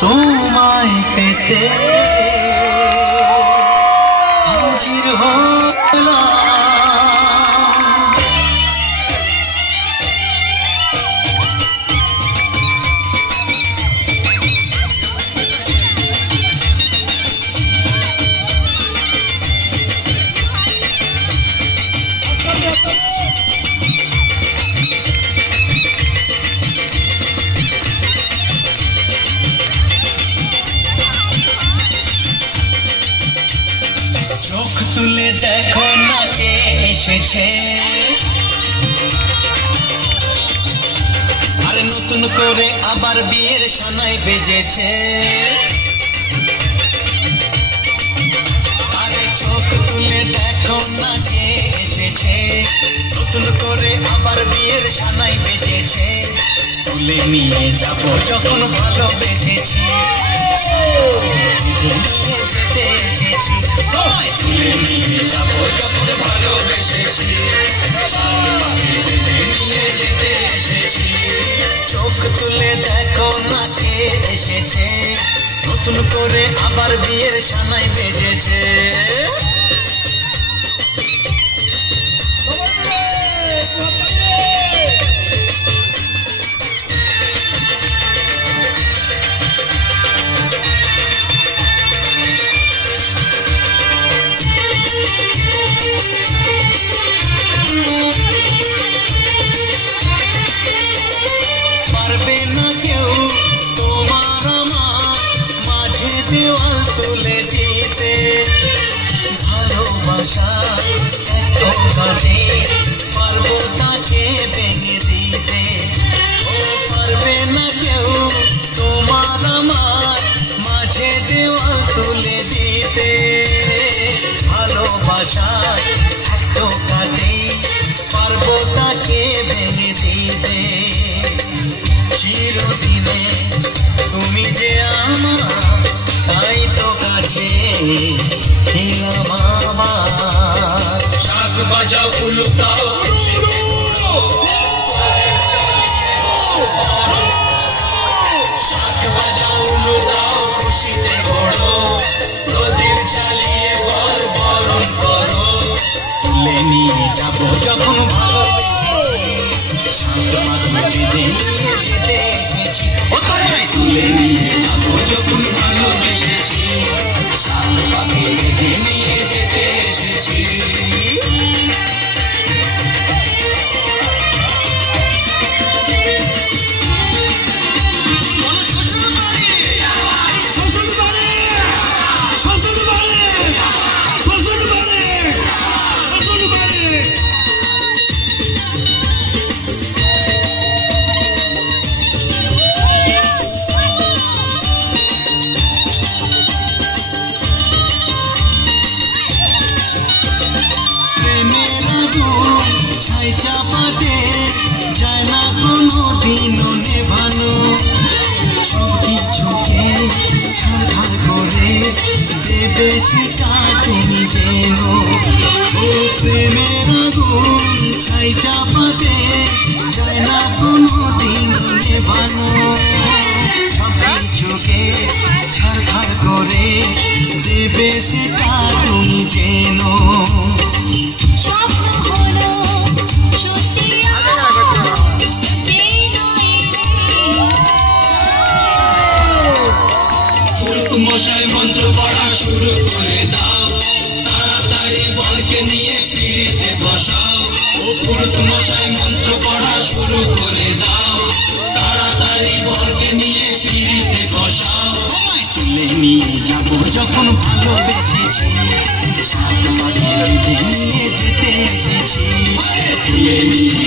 তোমায় পেতে হাজির হলাম। তুলে দেখো না কে এসেছে, আরে নতুন করে আবার বিয়ের সানাই বেজেছে। আরে চোখ তুলে দেখো না কে এসেছে, নতুন করে আবার বিয়ের সানাই বেজেছে। তুলে নিয়ে যাবো যখন ভালোবেসেছি, যেতে এসেছি। তুলে নিয়ে যাবো যখন ভালোবেসেছি, নিয়ে যেতে এসেছি। চোখ তুলে দেখো না কে এসেছে, নতুন করে আবার বিয়ের সানাই বেজেছে। পারবে না কেউ তোমার আমার মাঝে দেওয়াল তুলে দিতে, ভালোবাসা এত কাছে পারবো তাকে ভেঙে দিতে। ও পারবে না কেউ তোমার আমার মাঝে দেওয়াল তুলে দিতে, ভালোবাসা এত কাছে পারবো তাকে ভেঙে দিতে। চিরদিনে তুমি যে আমার, তাই তো কাছে এলাম আমার। শাক বাজাও উলুটাও শাক বাজাও উলুটাও খুশিতে বড়, প্রদীপ জ্বালিয়ে বর বরণ করো। তুলে নিয়ে যাবো যখন তুলে নিয়ে যাবো যখন ভালোবেসেছি, সাত পাখি বেঁধে নিয়ে যেতে এসেছি। চাপাতে যায় না কোনো দিনও নেভানো, চোখে চোখে ছাড়খাড় করে দেবে সেটা তুমি যেন। ও প্রেমের আগুন ছাই চাপাতে যায় না কোনো দিনও নেভানো, চোখে চোখে ছাড়খাড় করে দেবে সেটা তুমি যেন। মশাই মন্ত্র পড়া শুরু করে দাও, তাড়াতাড়ি বরকে নিয়ে পিড়িতে বসাও। ও পুরুত মশাই মন্ত্র পড়া শুরু করে দাও, তাড়াতাড়ি বরকে নিয়ে পিড়িতে বসাও। তুলে নিয়ে যাবো যখন ভালোবেসেছি, সাত পাখি নিয়ে যেতে এসেছি। তুলে নিয়ে